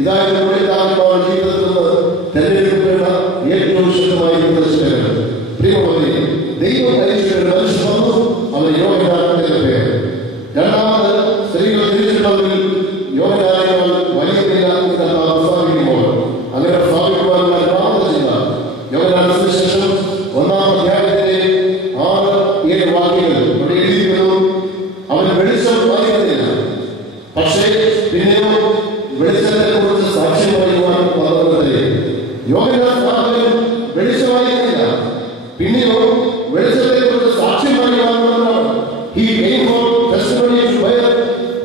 ഇതായിരുന്നു പുണ്യപിതാക്കന്മാരുടെ ജീവിതത്തിൽ നിന്ന് തെരഞ്ഞെടുക്കപ്പെട്ട ഏറ്റവും ശുദ്ധമായ ചിന്തകൾ. പ്രിയമുള്ളവരെ, ദൈവം അയച്ച മനുഷ്യൻ വന്നു, അവർ യോഗനാഥന്റെ പേര്. രണ്ടാമത്, സ്ത്രീകൾ തിരിച്ചിട്ടുള്ളവരിൽ യോഗനാഥങ്ങൾ വലിയമില്ല എന്ന് സ്ഥാപിക്കുമ്പോൾ അങ്ങനെ സ്ഥാപിക്കുവാനുള്ള രണ്ടാമത്തെ ചിന്ത യോഗനാഥ സുവിശേഷം 1-ാം അധ്യായത്തിന്റെ 6-7 വാക്യങ്ങൾ ഇവിടെ എഴുതിയിരിക്കുന്നു. അവൻ വെളിച്ചം വായിക്കുന്നില്ല, പക്ഷേ പിന്നെയോ വെളിച്ചത്തെ കുറിച്ച് സാക്ഷ്യം പറയുവാൻ പറഞ്ഞത്. യോഗനാഥൻ വെളിച്ചമായിരുന്നില്ല, പിന്നെയോ വെളിച്ചത്തെ കുറിച്ച് സാക്ഷ്യം പറയുവാൻ പറഞ്ഞതാണ്. He came for testimony to bear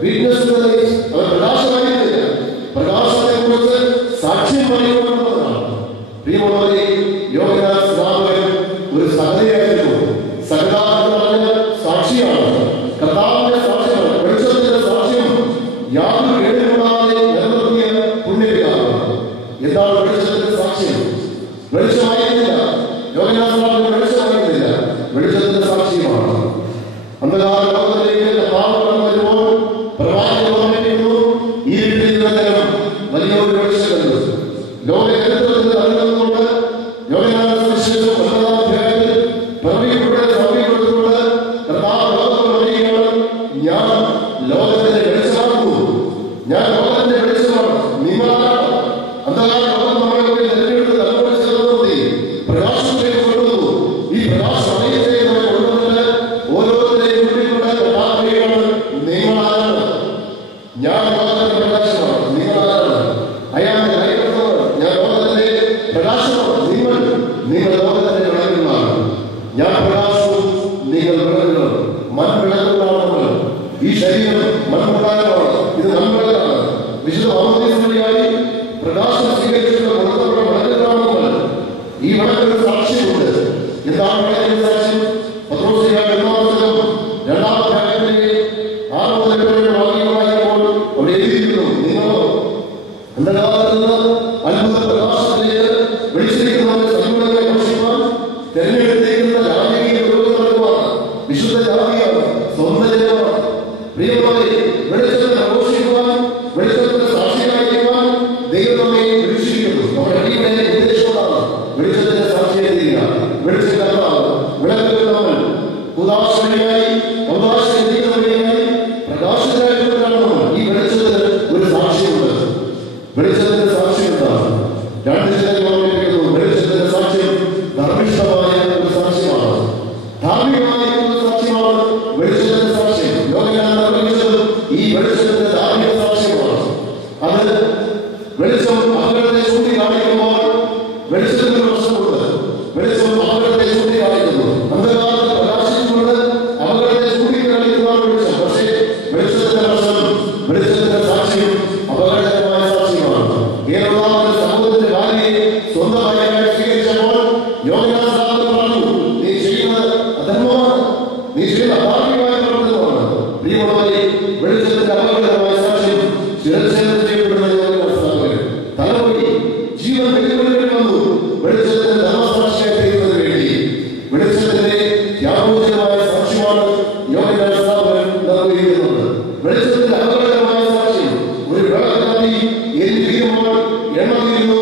witness to the light. അവൻ പ്രകാശമായിരുന്നില്ല, പ്രകാശത്തെ കുറിച്ച് സാക്ഷ്യം പറയുവാൻ പറഞ്ഞതാണ്. പ്രിയമുള്ളവരെ, യോഗനാഥ സ്നാപകൻ ഒരു സഹതയായിരുന്നു. സഹത എന്ന് പറഞ്ഞ സാക്ഷിയാണ്, കർത്താവിന്റെ സാക്ഷ്യമാണ്, വെളിച്ചത്തിന്റെ സാക്ഷ്യം. യാതൊരു കേടുകൂടാതെ നിലനിർത്തിയ പുണ്യപിതാവാണ്. എന്താണ് വെളിച്ചത്തിന്റെ സാക്ഷ്യം? വെളിച്ചമായിരുന്നില്ല, യോഗനാഥ സ്നാപകൻ വെളിച്ചമായിരുന്നില്ല, വെളിച്ചത്തിന്റെ സാക്ഷ്യമാണ്. അന്ധകാര ലോകത്തിലേക്ക് കർത്താവ് കടന്നു വരുമ്പോൾ പ്രവാചകൻ പറഞ്ഞിരുന്നു, ഈ വീട്ടിൽ വലിയൊരു വെളിച്ചം കണ്ടു. ലോക ചരിത്രത്തിൽ അറിയുന്നതുകൊണ്ട് യോഗനാഥ സുവിശേഷം 9-ാം അധ്യായത്തിൽ സമീപപ്പെടുത്തിക്കൊണ്ട് കർത്താവ് ലോകത്തോട് പറയുകയാണ്: ഞാൻ ലോകത്തിന്റെ വെളിച്ചമാകുന്നു, ഞാൻ ലോകത്തിന്റെ വെളിച്ചമാണ്. നിങ്ങളാണ് അന്ധകാര ലോകം നമ്മളെ തെരഞ്ഞെടുത്ത് തലമുറ ചേർന്ന് പ്രകാശത്തിലേക്ക് കൊണ്ടുവന്നു. സ്വന്തം ഭാര്യയായി സ്വീകരിച്ചപ്പോൾ യോഹന്നാൻ സ്നാപകൻ പറഞ്ഞു, നീ ചെയ്യുന്നത് അധർമ്മമാണ്, നീ ചെയ്യുന്ന അധാർമികമായ പ്രവർത്തനമാണ്. പ്രിയമുള്ളവരെ, വെളിച്ചത്തിന്റെ അപകടകരമായ സാക്ഷ്യം ശിരച്ഛേദം ചെയ്യപ്പെടുന്ന യോഹന്നാൻ സ്നാപകൻ തലമുടി ജീവൻ വെല്ലുവിളികൾ വന്നു. വെളിച്ചത്തിന്റെ ധർമ്മസാക്ഷിയായി തീരുന്നതിന് വേണ്ടി വെളിച്ചത്തിന്റെ യാഗോചരമായ സാക്ഷ്യമാണ് യോഹന്നാൻ സ്നാപകൻ നിർവഹിക്കുന്നത്. വെളിച്ചത്തിന്റെ അപകടകരമായ സാക്ഷ്യം ഒരു വിളക്കാത്തി എരി തീരുമ്പോൾ എണ്ണ തീരുന്നു,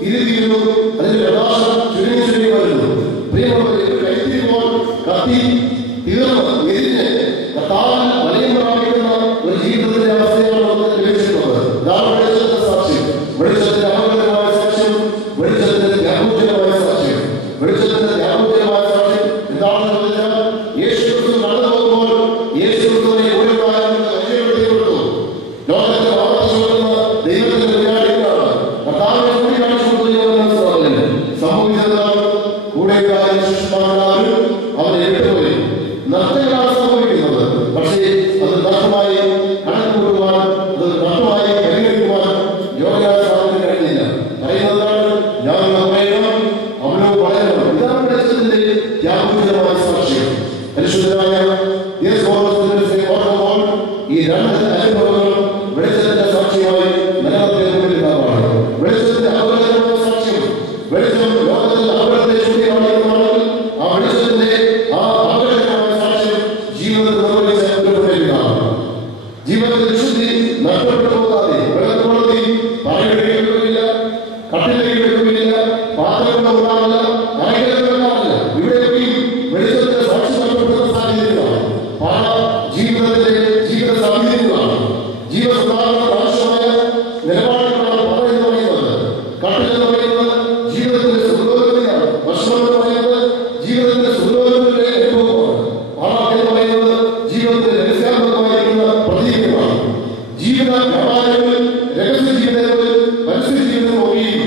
തിരിതീരുന്നു, അതിന്റെ പ്രകാശം ചുരുങ്ങി വരുന്നു. പ്രിയമുള്ളവരെ, കൈത്തിരിപ്പോൾ കത്തി തീർന്ന് എരിഞ്ഞ് കർത്താവിൽ വലയം പ്രാപിക്കുന്ന ഒരു ജീവിതത്തിന്റെ അവസ്ഥയാണ് നമുക്ക് ലഭിച്ചിട്ടുള്ളത്. ഇതാണ് വെളിച്ചത്തിന്റെ സാക്ഷ്യം. വെളിച്ചത്തിന്റെ അപകടകരമായ സാക്ഷ്യം, വെളിച്ചത്തിന്റെ ത്യാഗോചരമായ സാക്ഷ്യം. വെളിച്ചത്തിന്റെ ത്യാഗോചരമായ സാക്ഷ്യം എന്താണെന്ന് ചോദിച്ചാൽ, യേശു ക്രിസ്തു കടന്നു പോകുമ്പോൾ യേശു ക്രിസ്തുവിനെ പരിചയപ്പെടുത്തിക്കൊടുത്തു. ലോകത്തെ ആവർത്തിച്ചുകൊടുക്കുന്ന ദൈവത്തിന്റെ പരിപാടികളാണ്. കർത്താവിനെ കൂടി കാണിച്ചു കൊടുത്തു. സംഭവിച്ചതാണ് കൂടെയുണ്ടായ ശിഷ്യന്മാരെല്ലാവരും അവരെ വിട്ടുപോയി. നഷ്ടങ്ങളാണ് സംഭവിക്കുന്നത്. പക്ഷേ അത് നഷ്ടമായി കണക്ക് കൂട്ടുവാൻ, അത് നഷ്ടമായി പരിഗണിക്കുവാൻ യോഹന്നാൻ സ്നാപകന് കഴിഞ്ഞില്ല. പറയുന്നതാണ്, ഞാൻ പറയണം, അവനോ പറയണം. ഇതാണ് വെളിച്ചത്തിന്റെ ത്യാഗോചരമായ സാക്ഷ്യം. പരിശുദ്ധനായ ഓർക്കുമ്പോൾ ഈ രണ്ട് അനുഭവങ്ങളും വെളിച്ചത്തിന്റെ സാക്ഷ്യമായി നിലനിർത്തേണ്ടതാണ്. വെളിച്ചത്തിന്റെ അപകടകരമായ സാക്ഷ്യം, വെളിച്ചം ലോകത്തിന്റെ അപകടത്തെ ചൂണ്ടിക്കാണിക്കുന്നതാണ്. ആ വെളിച്ചത്തിന്റെ ആ അപകടകരമായ സാക്ഷ്യം ജീവിതത്തിൽ നിർവഹിച്ചതാണ്. ജീവിതത്തിന്റെ വിശുദ്ധി നഷ്ടപ്പെട്ടു പോകാതെ വെള്ളത്തോളത്തി പറയുകയും എടുക്കുകയില്ല, കട്ടിലേക്ക് എടുക്കുകയില്ല, പാത്രങ്ങൾ ഉണ്ടാവില്ല, അരകലങ്ങൾ ഉണ്ടാവില്ല. ഇവിടെയൊക്കെയും വെളിച്ചത്തിന്റെ സാക്ഷ്യം നഷ്ടപ്പെടുന്ന സാഹചര്യങ്ങളാണ്. പല ജീവിത സാഹചര്യങ്ങളാണ്. ജീവസുധാരണ ആവശ്യമായ നിലപാടുകളാണ് പല എന്ന് പറയുന്നത്. കട്ടിലെന്ന് പറയുന്നത് ജീവിതത്തിന്റെ സുഖലോകതയാണ്. ഭക്ഷണം എന്ന് പറയുന്നത് ജീവിതത്തിന്റെ സുഖലോകതയുടെ അനുഭവമാണ്. പണം എന്ന് പറയുന്നത് ജീവിതത്തിന്റെ രഹസ്യാത്മകമായിരിക്കുന്ന പ്രതീകമാണ്. ജീവിത വ്യാപാരങ്ങളിൽ രഹസ്യ ജീവിതങ്ങളിൽ പരസ്യ ജീവിതം നോക്കിയും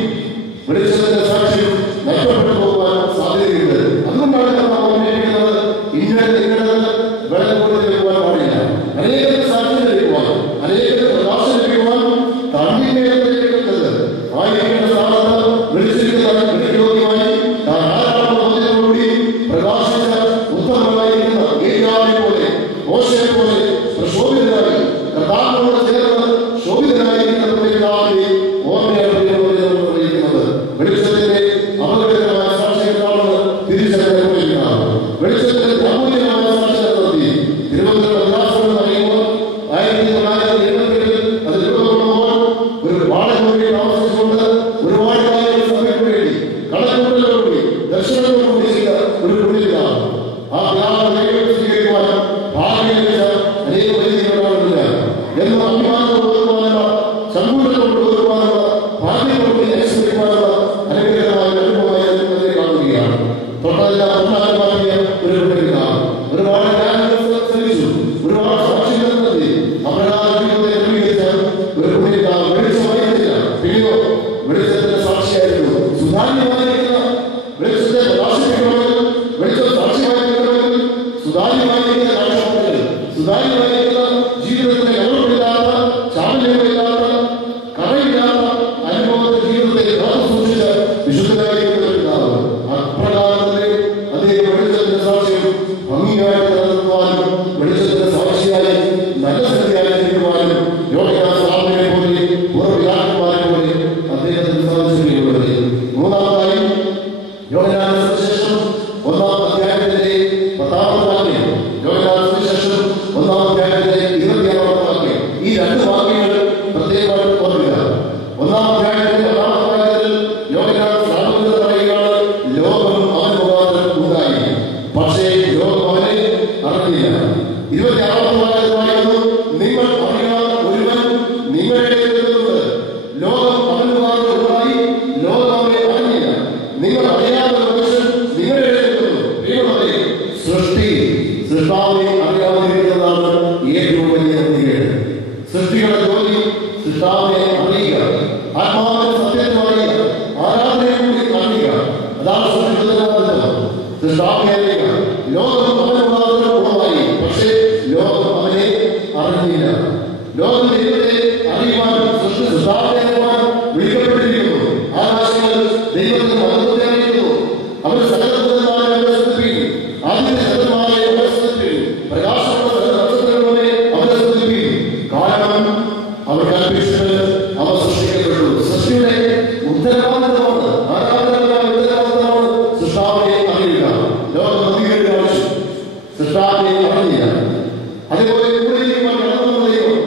വെളിച്ചത്തിന്റെ സാക്ഷ്യം നഷ്ടപ്പെട്ടു പോകാൻ സാധ്യതയുണ്ട്. അതുകൊണ്ടാണ് നമ്മൾ ഓർമ്മിപ്പിക്കുന്നത്, ഇങ്ങനെ വെള്ളം കൊണ്ട് ലഭിക്കുവാൻ പാടില്ല. അനേക സാക്ഷ്യം ലഭിക്കുവാൻ, അനേക പ്രകാശം ലഭിക്കുവാൻ താഴ്മയിലേക്കുന്നത് ആയിരിക്കേണ്ട സ്ഥാനത്ത് വെളിച്ചിരിക്കുന്ന യോഗ്യമായി താൻ ആരാധനയോടുകൂടി പ്രകാശിച്ച ഉത്തമമായിരിക്കുന്ന ഏലിയാവിനെ പോലെ, മോശയെ പോലെ പ്രശോഭിതനായി കർത്താവിനോട് ചേർന്ന് ശോഭിതനായിരിക്കുന്ന എല്ലാവരെയും ഓർമ്മയാണ് നിർവഹിക്കുന്നത്. വെളിച്ചത്തിന്റെ അപകടകരമായ സാക്ഷ്യം എന്താണെന്ന് തിരിച്ചറിയാൻ വെളിച്ചത്തിന്റെ ത്യാഗോചരമായ സാക്ഷ്യം നടത്തി തിരുവനന്തപുരം മദ്രാസുകൾ അറിയുമ്പോൾ 1977 അത് രൂപപ്പെടുമ്പോൾ ഒരു വാടകമുറി താമസിച്ചുകൊണ്ട് ഒരുപാട് കാര്യങ്ങൾ സഭയ്ക്ക് വേണ്ടി കണക്കൂട്ടലോടുകൂടി ദർശനത്തോടുകൂടി ചെയ്ത ഒരു കുടിലാണ്. ആ പിതാവിനെ സ്വീകരിക്കുവാൻ ഭാഗ്യം ലഭിച്ച അനേക വൈദികരാണില്ല എന്ന് അഭിമാനം കൊടുക്കുവാനുള്ള, സങ്കൂട്ടത്തോട് കൊടുക്കുവാനുള്ള, ഭാഗ്യത്തോടുകൂടി അനുസരിക്കുവാനുള്ള അനുഗ്രഹമായ അനുഭവമായി അതിനെ കാണുകയാണ്. തൊട്ടതെല്ലാം ഒന്നാകമാക്കിയ ഒരു കുടിലാണ്. ഒരുപാട് ശ്രമിച്ചു, ഒരുപാട് സാക്ഷ്യങ്ങൾ നടത്തി അപരാധത്തെ ക്രമീകരിച്ച ഒരു കുടിയാണ്. വെളിച്ചമായിരുന്നില്ല, പിന്നെയോ വെളിച്ചത്തിന്റെ സാക്ഷിയായിരുന്നു. സുതാര്യമായിരിക്കുന്ന വെളിച്ചത്തെ പ്രകാശിപ്പിക്കണമെങ്കിൽ, വെളിച്ചം സാക്ഷ്യമായിരിക്കണമെങ്കിൽ സുതാര്യമായിരിക്കുന്ന കാഴ്ചപ്പാടുകൾ, സുതാര്യമായിരിക്കുന്ന ജീവിതത്തിലെ കവറില്ലാത്ത, ചാമല്യമില്ലാത്ത, കറയില്ലാത്ത അനുഭവത്തെ ജീവിതത്തെ കാത്തു സൂക്ഷിച്ച വിശുദ്ധരായിരിക്കുന്നവരുണ്ടാവും. അപ്രകാരത്തിലെ അദ്ദേഹം വെളിച്ചത്തിന്റെ സാക്ഷ്യം ഭംഗിയായിട്ട് നിലനിർത്തുവാനും വെളിച്ചത്തിന്റെ സാക്ഷിയായി നല്ല സ്ഥിതിയായി തീരുവാനും യോഹന്നാൻ സ്നാപകനെ പോലെ പൂർവ്വപിതാക്കന്മാരെ പോലെ അദ്ദേഹത്തിന് സാധിച്ചിട്ടുള്ളത്. മൂന്നാമതായി യോഹന്നാൻ സുവിശേഷം 1-ാം അധ്യായത്തിന്റെ 10-ാമത്തെ വാക്യം, യോഹന്നാൻ സുവിശേഷം 1-ാം അധ്യായത്തിന്റെ 26-ാമത്തെ വാക്യം. ഈ രണ്ട് വാക്യങ്ങൾ പ്രത്യേകമായിട്ട് ഓർക്കുക. 1-ാം അധ്യായത്തിന്റെ 10-ാമത്തെ വാക്യത്തിൽ യോഹന്നാൻ സ്നാപകൻ പറയുകയാണ്, ലോകം അവൻ മുഖാന്തരം ഉണ്ടായി, പക്ഷേ ലോകം അവനെ അറിഞ്ഞില്ല. 26-ാമത്തെ വാക്യത്തിൽ പറയുന്നു, നിങ്ങൾ അറിയാത്ത ഒരുവൻ നിങ്ങളുടെ ഇടയിലുണ്ട്. ലോകം അവൻ മുഖാന്തരം ഉണ്ടായി, ലോകം അവനെ അറിഞ്ഞില്ല. നിങ്ങൾ അറിയാത്ത മനുഷ്യൻ നിങ്ങളുടെ ഇടയിലുണ്ട്. പ്രിയമുള്ളവരെ, സൃഷ്ടാവിനെ അറിയാതിരിക്കുന്നതാണ് ഏറ്റവും വലിയ നീക്കേട്. സൃഷ്ടികളുടെ ജോലി സൃഷ്ടാവിനെ അറിയുക, ആത്മാവിന്റെ സത്യത്തെ അറിയുക, ആരാധനയെ കൂടി അറിയുക. അതാണ് സൃഷ്ടാവിനെ അറിയുക. ലോകം അവന് മുഖാന്തരം ഉളവായി, പക്ഷേ ലോകം അവനെ അറിഞ്ഞില്ല. ലോകം ദൈവത്തെ അറിയുവാൻ, സൃഷ്ടാവിനെ അറിയുവാൻ വിളിക്കപ്പെട്ടിരിക്കുന്നു. ആകാശങ്ങൾ ദൈവത്തിന് മഹത്വത്തെ അറിയിക്കുന്നു. അവർ സകലമായ അവരെ സ്തുതിപ്പിക്കും. ആദ്യത്തെ ശതമായ അവരെ സ്തുതിപ്പിക്കും. പ്രകാശമുള്ള നക്ഷത്രങ്ങളെ അവരെ സ്തുതിപ്പിക്കും. കാരണം അവർ കൽപ്പിച്ചത് അവർ സൃഷ്ടിക്കപ്പെട്ടു. സൃഷ്ടിയുടെ ഉത്തരവാദിത്തമാണ്, ആരാധനമായ ഉത്തരവാദിത്തമാണ് സൃഷ്ടാവിനെ അറിയുക. ലോകം നദികളുടെ ആവശ്യം സൃഷ്ടാവിനെ അറിയില്ല. അതേപോലെ കൂടിയിരിക്കുവാൻ കടന്നു ദൈവം,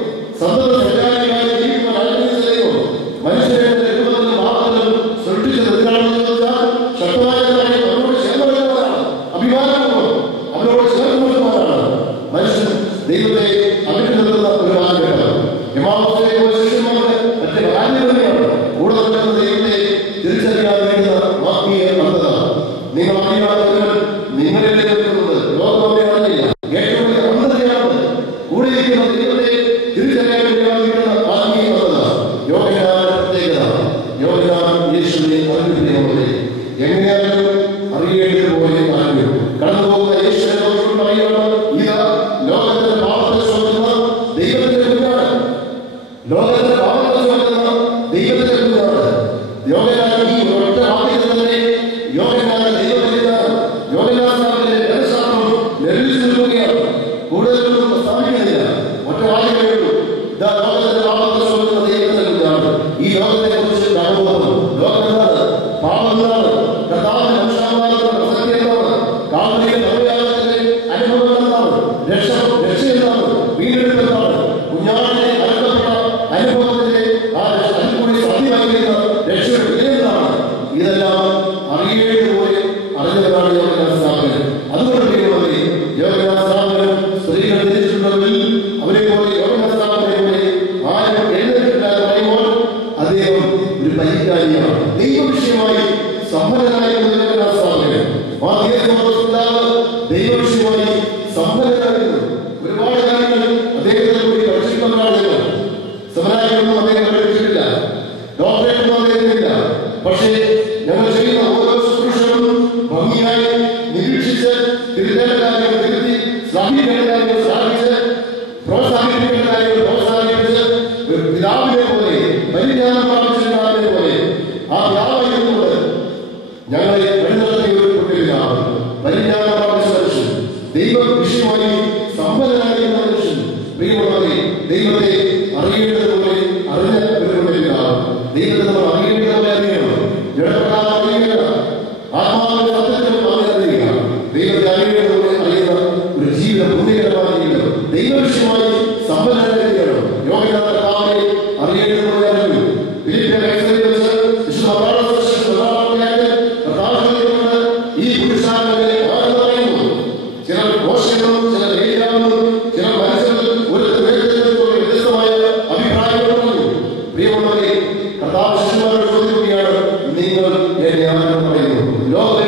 സന്തത സഞ്ചാരികളായി ജീവിക്കുവാൻ ആഗ്രഹിച്ച ദൈവം മനുഷ്യരെ രൂപത്തിലും ഭാവത്തിലും സൃഷ്ടിച്ചത് എന്തിനാണെന്ന് ചോദിച്ചാൽ ശക്തമായവരായി അവരോട് ചേർന്നവരാണ്, അഭിമാനമാണ്, അവരോട് ചേർന്നവരാണ്. മനുഷ്യൻ ദൈവത്തെ അകറ്റി നിർത്തുന്ന ഒരു കാലഘട്ടം. എമ്മാവൂസിലെ ശിഷ്യന്മാർക്ക് മറ്റേ പരാജയമാണ് കൂടുതൽ ദൈവത്തെ തിരിച്ചറിയാൻ വേണ്ടുന്ന ആത്മീയ അന്ധത. നിങ്ങൾ അറിയാത്തവർ നിങ്ങളിലേക്ക് നിൽക്കുന്നത് ലോകമേ അറിയില്ല. ഏറ്റവും വലിയ അന്ധതയാണ് കൂടിയിരിക്കുന്ന ദൈവത്തെ തിരിച്ചറിയാൻ വേണ്ടിയുള്ള ആത്മീയ അന്ധത. യോഹന്നാന്റെ പ്രത്യേകത, യോഹന്നാൻ യേശുവിനെ അറിഞ്ഞില്ലേ? എങ്ങനെയാണ് അറിയേണ്ടതുപോലെ അറിഞ്ഞു. കടന്നുപോകുന്ന യേശുവിനെ നോക്കിക്കൊണ്ട് പറയുകയാണ്, ഇത് ലോകത്തിന്റെ പാപത്തെ ചുമക്കുന്ന ദൈവത്തിന്റെ കുഞ്ഞാണ്. ലോകത്തിന്റെ പാപത്തെ ചുമക്കുന്ന ദൈവത്തിന്റെ കുഞ്ഞാണ്. യോഹന്നാൻ ഈ ഒറ്റ വാക്യത്തിൽ തന്നെ യോഹന്നാൻ ദൈവത്തിലാണ്. യോഹന്നാൻ ജനശാസ്ത്രം നിർമ്മിച്ചു നിൽക്കുകയാണ്. കൂടുതലൊന്നും പ്രസ്താവിക്കുന്നില്ല. ഒറ്റ വാക്യമേ ഉള്ളൂ. ഇതാ ലോകത്തിന്റെ പാപത്തെ ചുമക്കുന്ന ദൈവത്തിന്റെ കുഞ്ഞാണ്. ഈ ലോകത്തെ കുറിച്ച് കടന്നുപോകുന്നു. ലോകം എന്താണ്? പാപം എന്താണ്? കർത്താവിന്റെ മനുഷ്യാവതാരത്തിന്റെ പ്രസക്തി എന്താണ്? കാൽവരിയിലെ നവയാഗത്തിന്റെ അനുഭവം എന്താണ്? രക്ഷ എന്താണ്? വീണ്ടെടുപ്പ് എന്താണ്? കുഞ്ഞാടിനെ അനന്തപ്പെട്ട അനുഭവത്തിന്റെ അതിൽ കൂടി സാധ്യമായിരിക്കുന്ന രക്ഷയുടെ വില എന്താണ്? ഇതെല്ലാം അറിയേണ്ടതുപോലെ അറിഞ്ഞവരാണ് യോഹന്നാൻ സ്നാപകൻ. അതുകൊണ്ട് യോഹന്നാൻ സ്നാപകൻ സ്ത്രീകൾ തിരിച്ചിട്ടുണ്ടെങ്കിൽ അവരെ പോലെ യോഹന്നാൻ സ്നാപകനെ പോലെ ആരും എഴുന്നേറ്റില്ല എന്ന് പറയുമ്പോൾ അദ്ദേഹം ഒരു പരിജ്ഞാനിയാണ്. ദൈവവിഷയമായി സമ്പന്നനായിരുന്ന യോഹന്നാൻ സ്നാപകൻ, ദൈവവിഷയമായി സമ്പന്നനായിരുന്നു. ഒരുപാട് കാര്യങ്ങൾ അദ്ദേഹത്തെ കൂടി പഠിച്ചിട്ടുണ്ടായിരുന്നു. സമരായൊന്നും അദ്ദേഹം പഠിച്ചിട്ടില്ല, ഡോക്ടറേറ്റൊന്നും അദ്ദേഹത്തിനില്ല. പക്ഷേ ഞങ്ങൾ ചെയ്യുന്ന ഓരോ ശുശ്രൂഷകളും ഭംഗിയായി നിരീക്ഷിച്ച് തിരുത്തേണ്ട കാര്യങ്ങൾ തിരുത്തി, ശ്ലാഘിക്കേണ്ട കാര്യങ്ങൾ ശ്ലാഘിച്ച്, പ്രോത്സാഹിപ്പിക്കേണ്ട കാര്യങ്ങൾ പ്രോത്സാഹിപ്പിച്ച്, പിതാവിനെ പോലെ പരിജ്ഞാനം പ്രാപിച്ച പിതാവിനെ പോലെ ആ പിതാവായിരുന്നുകൊണ്ട് ഞങ്ങളെ വഴിനടത്തി ഉൾപ്പെട്ടിരുന്ന പരിജ്ഞാനം പ്രാപിച്ച മനുഷ്യൻ, ദൈവ വിഷയമായി സമ്പന്നനായിരുന്ന മനുഷ്യൻ, പ്രിയമുള്ളവരെ, ദൈവത്തെ അറിയേണ്ടതുപോലെ അറിഞ്ഞുകൊണ്ടിരിക്കുക. ദൈവത്തെ നമ്മൾ അറിയേണ്ടതുപോലെ അറിയണം. ജഡപ്രകാരം അറിയുക, ആത്മാവിന്റെ സത്യത്തിലും അറിയുക. ദൈവത്തെ അറിയേണ്ടതുപോലെ അറിയുന്ന ഒരു ജീവിതം പുണ്യകരമായ ജീവിതം ദൈവവിഷയമായി സമ്പന്നനായിരിക്കണം. യോഹന്നാൻ കർത്താവിനെ അറിയേണ്ടതുപോലെ അറിഞ്ഞു. ഈ പുരുഷാരങ്ങളെ ആരെന്ന് പറയുന്നു? ചിലർ മോശങ്ങളും ചിലർ ഏരിയാവും ചിലർ മനുഷ്യരും ഒരു വ്യത്യസ്തമായ അഭിപ്രായങ്ങളും. പ്രിയമുള്ളവരെ, കർത്താവ് ശിഷ്യന്മാരോട് ചോദിക്കുകയാണ്, നിങ്ങൾ എന്നെ ആരെന്ന് പറയുന്നു? ലോകത്തെ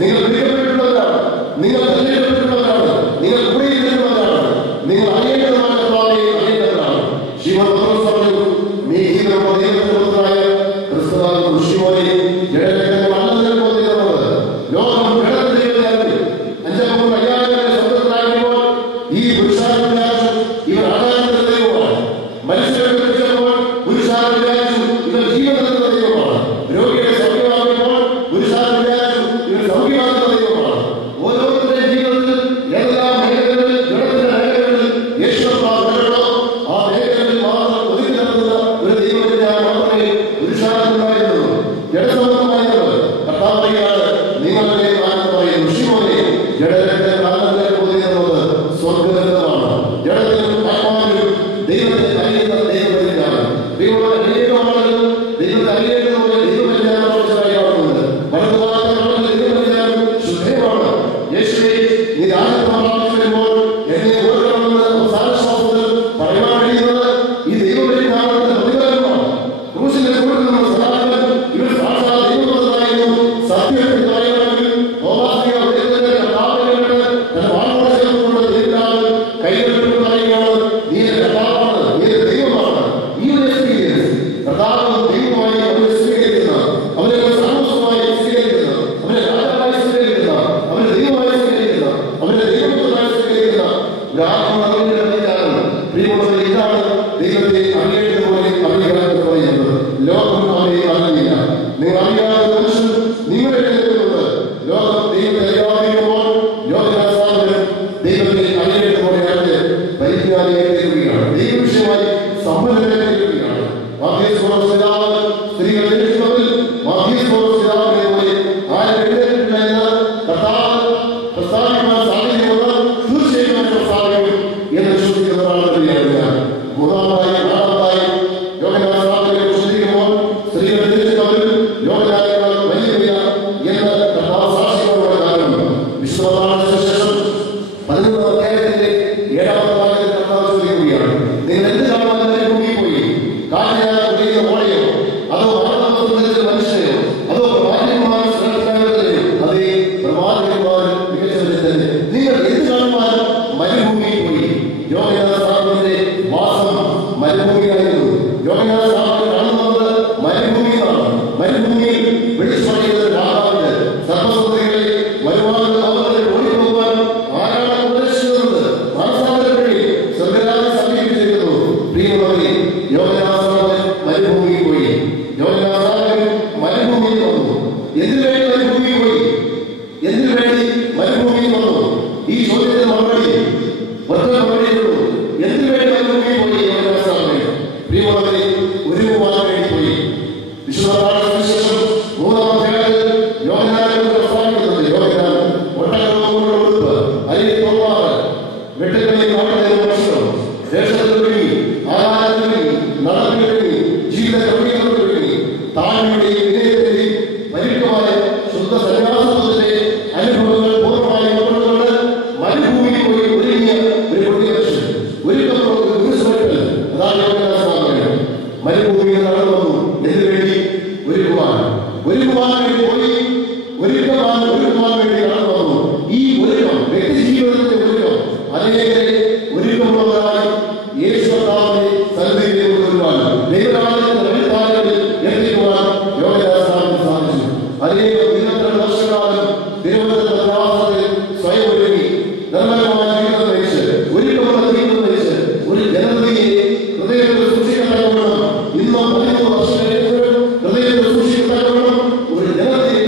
നിങ്ങൾ പിടിക്കപ്പെട്ടിട്ടുള്ളവരാണ്, നിങ്ങൾ തെരഞ്ഞെടുക്കപ്പെട്ടിട്ടുള്ളവരാണ്, നിങ്ങൾ കൂടിയിരുന്നവരാണ്, നിങ്ങൾ അറിയേണ്ടതുമായ കർത്താവിനെ അറിയേണ്ടവരാണ്. ശിവൻ പറഞ്ഞു, നീ ദൈവത്തിന്റെ പുത്രനായ ക്രിസ്തുവായ ഋഷിപോലെ ജഡരക്തങ്ങൾ അല്ലതിനെ പോലെയുള്ളത്. ലോകം ജഡത്തിലേക്ക് 5,000 സ്വതന്ത്രരാകുമ്പോൾ ഈ പുരുഷാരം വിചാരിച്ചു ഇവർ ആകാരത്തിന്റെ ദൈവമാണ്. മനുഷ്യരെ വിളിച്ചപ്പോൾ പുരുഷാരം വിചാരിച്ചു ഇവർ ജീവനത്തിന്റെ ദൈവമാണ്. രോഗികളെ സൗഖ്യമാക്കിയപ്പോൾ ഒരു ജനതയെ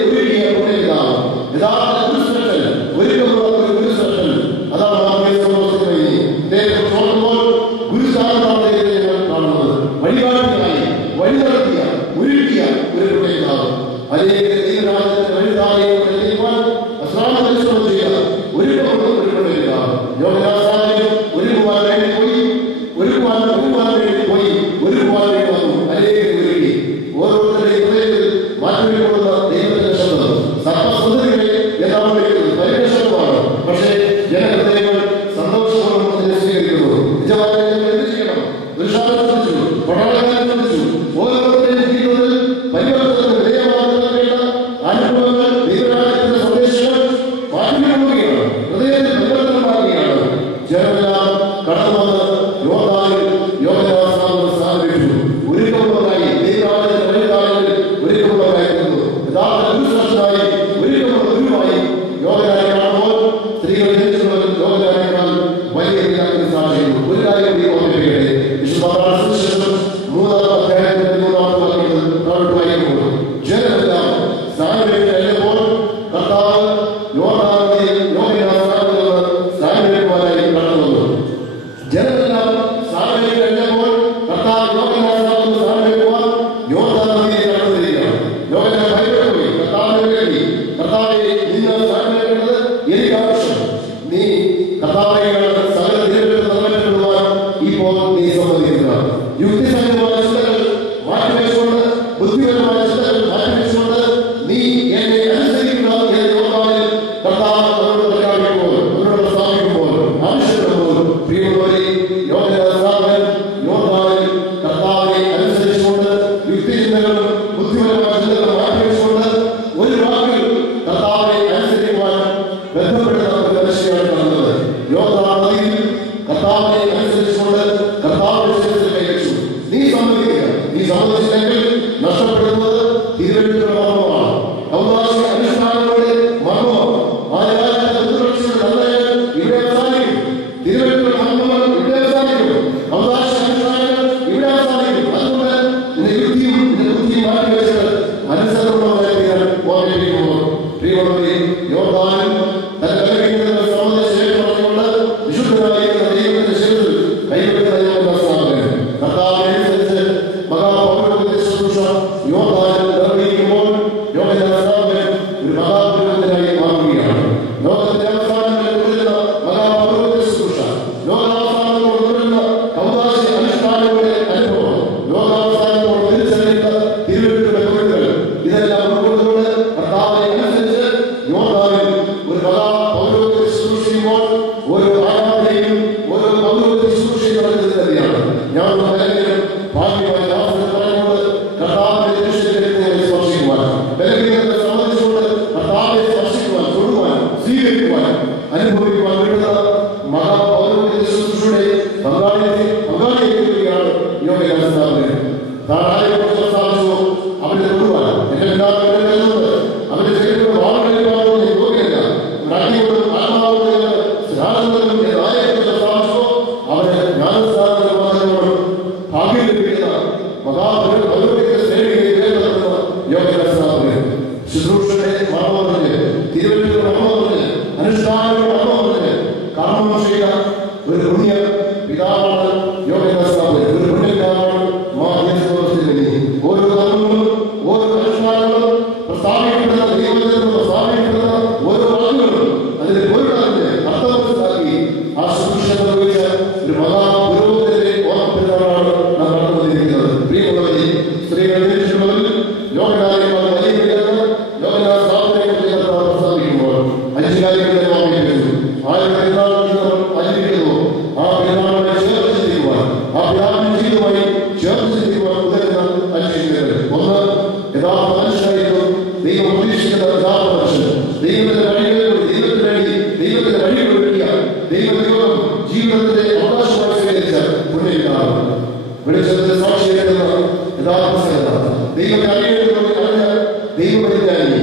ദൈവപരിജ്ഞാനി,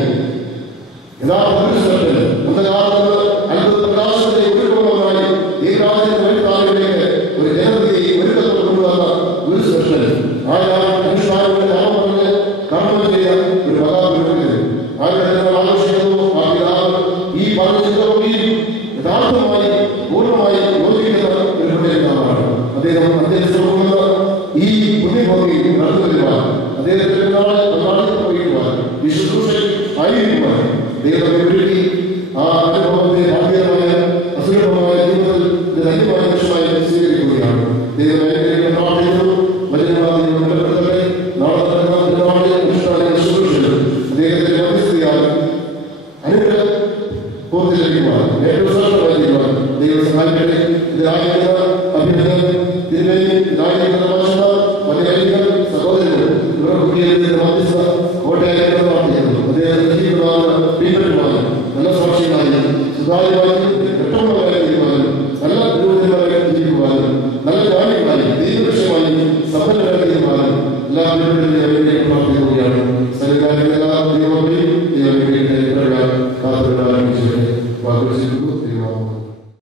യഥാർത്ഥ പുരുഷന് അന്ധകാലത്ത് അത്ഭുത പ്രകാശത്തെ ഒരുക്കമായി ദൈവരാജ്യത്തിന്റെ വഴിത്താളിലേക്ക് ഒരു ജനതയെ ഒരുക്കത്തോട് കൊണ്ടുവന്ന ഗുരുശ്രേഷ്ഠൻ അനുഷ്ഠാനങ്ങളുടെ നാമം പറഞ്ഞ് കർമ്മം ചെയ്ത ഒരു മഹാപുരോഹിതൻ ആരുടെ ആഘോഷിക്കുന്നു. ആ പിതാവ് ഈ പറഞ്ഞ ചിത്രഭൂമിയിൽ യഥാർത്ഥമായി പൂർണ്ണമായി യോജിക്കുന്ന ഒരു പിതാവാണ്. അദ്ദേഹം അദ്ദേഹം ഈ പുണ്യഭൂമിയിൽ നടന്നു വരുവാൻ, അദ്ദേഹത്തിന്റെ പങ്കാളിത്തം ഈ ശുശ്രൂഷ ആയിരിക്കുവാൻ ദൈവത്തെ ഒരുക്കി ആ അനുഭവത്തെ ഭാഗ്യമായ അസുലഭമായ ജീവിതത്തിൽ ധന്യമായ ലക്ഷ്യമായി സ്വീകരിക്കുകയാണ്. ദൈവം പ്രാർത്ഥിക്കുന്നു. വചനവാദികൾ ബലപ്പെടുത്തട്ടെ. നാളെ നടക്കുന്ന ശുശ്രൂഷകൾ അദ്ദേഹത്തിന്റെ മധ്യസ്ഥതയാൽ അനുഗ്രഹ പൂർത്തി ലഭിക്കുവാൻ ഏറ്റവും ശ്രേഷ്ഠമായിരിക്കുവാൻ ദൈവം സഹായിക്കട്ടെ. ഇതിനായിരിക്കുന്ന അഭിനന്ദനം സഹോദരങ്ങൾ ഇവർ കുട്ടിയുടെ മധ്യസ്ഥ കോട്ടയായിട്ട് പ്രാർത്ഥിക്കുന്നു. അദ്ദേഹത്തിന്റെ ജീവിതമാണ് പിൻപറ്റുവാൻ നല്ല സാക്ഷികളായി സുതാര്യമായി